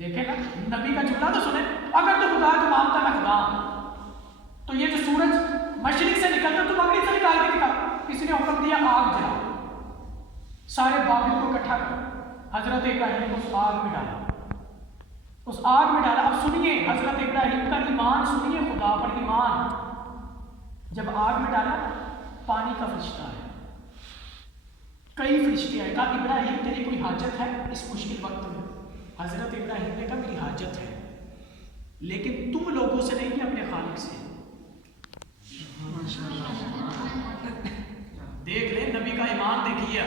دیکھیں نا نبی کا جملہ تو سنیں، اگر تو خدا کو مانتا میں خدا ہوں تو یہ جو سورج مشرق سے نکلتا تو مغرب سے نکال کے دکھا. کسی نے حکم دیا آگ جلا، سارے بابل کو اکٹھا کر، حضرت ابراہیم اس آگ میں ڈالا، اس آگ میں ڈالا. اب سنیے حضرت ابراہیم کا ایمان، سنیے خدا پر ایمان. جب آگ میں ڈالا پانی کا فرشتہ ہے، کئی فرشتے آئے، کہا ابراہیم تیری کوئی حاجت ہے اس مشکل وقت میں؟ حضرت ابراہیم نے کہا میری حاجت ہے لیکن تم لوگوں سے نہیں، اپنے خالق سے. دیکھ لیں نبی کا ایمان دیکھیے.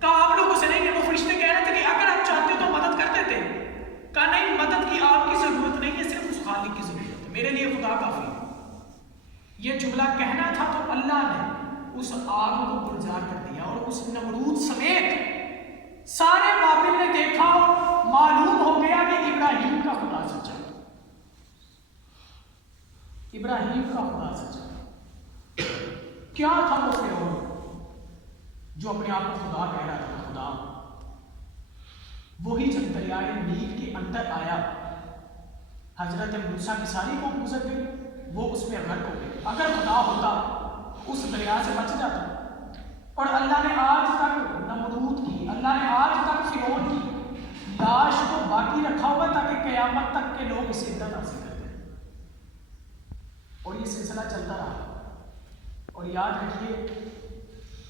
کہا آپ لوگوں سے نہیں. وہ فرشتے کہہ رہے تھے کہ اگر آپ چاہتے تو مدد کر دیتے. کہا نہیں، مدد کی آپ کی ضرورت نہیں ہے، صرف اس خالق کی ضرورت ہے، میرے لیے خدا کافی ہے. یہ جملہ کہنا تھا تو اللہ نے اس آگ کو گلزار کر دیا اور اس نمرود سمیت سارے بابل نے دیکھا اور معلوم ہو گیا کہ ابراہیم کا خدا سچا، ابراہیم کا خدا سچا. کیا تھا وہ فرعون جو اپنے آپ کو خدا کہہ رہا تھا؟ خدا وہی جب دریائے نیل کے اندر آیا، حضرت موسیٰ کی ساری قوم گزر گئی، وہ اس میں غرق ہو گئی. اگر خدا ہوتا اس دریا سے بچ جاتا. اور اللہ نے آج تک نمرود کی، اللہ نے آج تک فرعون کی لاش کو باقی رکھا ہوا تاکہ قیامت تک کے لوگ اسے عزت حاصل کرتے ہیں. اور یہ سلسلہ چلتا رہا. اور یاد رکھیے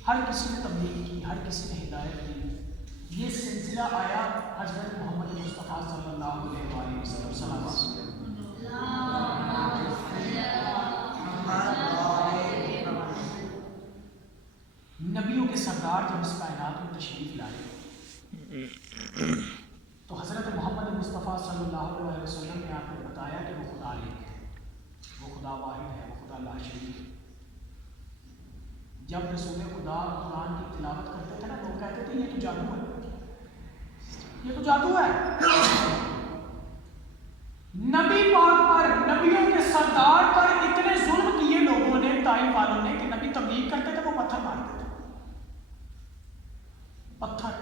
ہر کسی نے تبلیغ کی، ہر کسی نے ہدایت دی. یہ سلسلہ آیا حضرت محمد مصطفیٰ صلی اللہ علیہ وسلم. نبیوں کے سردار جب اس کائنات میں تشریف لائے تو حضرت محمد مصطفیٰ صلی اللہ علیہ وسلم نے آپ کو بتایا کہ وہ خدا ایک ہے، وہ خدا واحد ہے، وہ خدا لا شریک ہے. جب رسول خدا قرآن کی تلاوت کرتے تھے نا، لوگ کہتے تھے یہ تو جادو ہے، یہ تو جادو ہے. نبی پاک پر، نبیوں کے سردار پر اتنے ظلم کیے لوگوں نے، طائف والوں نے، کہ نبی تبلیغ کرتے تھے وہ پتھر مارتے تھے. پتھر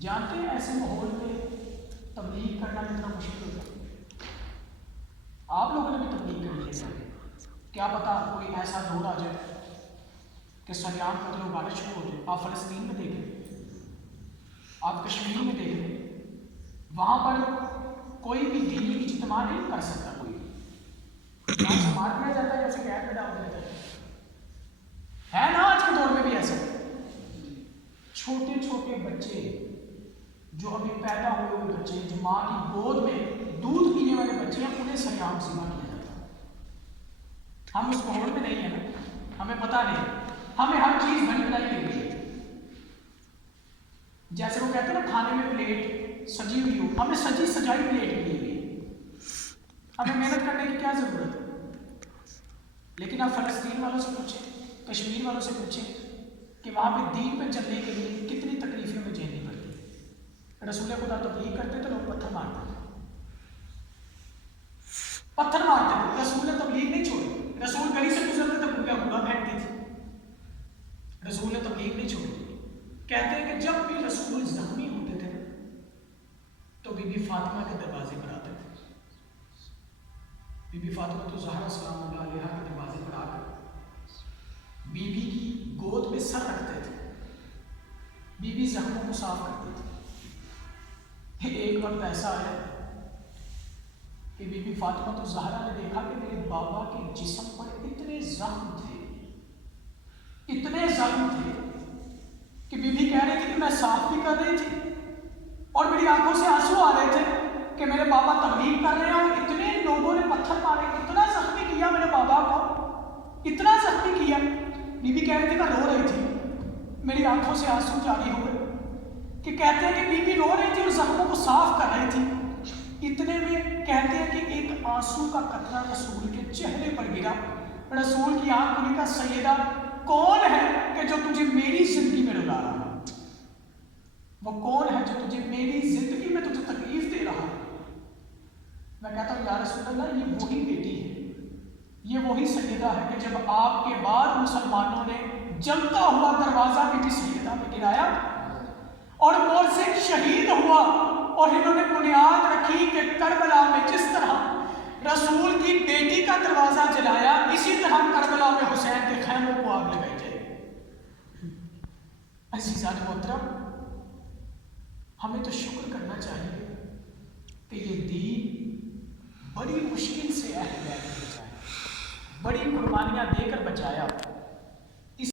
جانتے ہیں ایسے ماحول میں تبلیغ کرنا کتنا مشکل ہوتا ہے. آپ لوگوں نے بھی تبلیغ کر لی ہے، کیا پتا کوئی ایسا دور آ جائے کہ سریعان قتل و غارت شروع ہو جائے. آپ فلسطین میں دیکھیں، آپ کشمیر میں دیکھیں، وہاں پر کوئی بھی دینی اجتماع نہیں کر سکتا. کوئی وہاں مار دیا جاتا ہے یا اسے قید میں ڈال دیا جاتا ہے نا. آج کے دور میں بھی ایسا چھوٹے چھوٹے بچے جو ابھی پیدا ہوئے ہوئے بچے، جو ماں کی گود میں دودھ پینے والے بچے ہیں، انہیں سریعان ذبح کیا جاتا ہے. ہم اس ماحول میں نہیں ہیں نا، ہمیں پتہ نہیں، ہمیں ہر چیز بنی بنائی مل گئی ہے. جیسے وہ کہتے ہیں نا کھانے میں پلیٹ سجی ہوئی ہو، ہمیں سجی سجائی پلیٹ ملی ہوئی ہے، ہمیں محنت کرنے کی کیا ضرورت ہے. لیکن آپ فلسطین والوں سے پوچھیں، کشمیر والوں سے پوچھیں کہ وہاں پہ دین پہ چلنے کے لیے کتنی تکلیفیں میں جھیلنی پڑتی ہے. رسول خدا تبلیغ کرتے تو لوگ پتھر مارتے تھے، پتھر مارتے تھے. رسول نے تبلیغ نہیں چھوڑی. رسول گلی سے گزرتے تھے بھوکا بوڑھا پھینک دی تھی. رسول نے تبلیغ نہیں چھوڑی. کہتے ہیں کہ جب بھی رسول زخمی ہوتے تھے تو بی بی فاطمہ کے دروازے پر آتے تھے. بی بی فاطمہ تو زہرا سلام اللہ علیہا کے دروازے پر آ کر بی بی کی گود میں سر رکھتے تھے، بی بی زخموں کو صاف کرتی تھی. ایک وقت ایسا آیا کہ بی بی فاطمہ تو زہرا نے دیکھا کہ میرے بابا کے جسم پر اتنے زخم تھے، اتنے زخم تھے کہ بی بی کہہ رہی تھی کہ میں صاف بھی کر رہی تھی اور میری آنکھوں سے آنسو آ رہے تھے کہ میرے بابا تبلیغ کر رہے ہیں اور اتنے لوگوں نے پتھر مارے، اتنا زخمی کیا میرے بابا کو، اتنا زخمی کیا. بی بی کہہ رہی تھی میں رو رہی تھی، میری آنکھوں سے آنسو جاری ہوئے کہ کہتے ہیں کہ بی بی رو رہی تھی اور زخموں کو صاف کر رہی تھی. اتنے میں کہتے ہیں کہ ایک آنسو کا قطرہ رسول کے چہرے پر گرا. رسول کی آنکھ کھلی، کا سیدہ کون ہے کہ جو تجھے میری زندگی میں رلا رہا ہے؟ وہ کون ہے جو تجھے میری زندگی میں تجھے تکلیف دے رہا ہے؟ میں کہتا ہوں یا رسول اللہ یہ وہی بیٹی ہے، یہ وہی سیدہ ہے کہ جب آپ کے بعد مسلمانوں نے جلتا ہوا دروازہ بی بی سیدہ پہ گرایا اور مورچے شہید ہوا اور انہوں نے بنیاد رکھی کہ کربلا میں جس طرح رسول کی بیٹی کا دروازہ جلایا، اسی طرح کربلا میں حسین کے خیموں کو آگ لگائی جائے گی۔ عزیزان محترم، ہمیں تو شکر کرنا چاہیے کہ یہ دین بڑی مشکل سے اہل بیت بچایا، بڑی قربانیاں دے کر بچایا،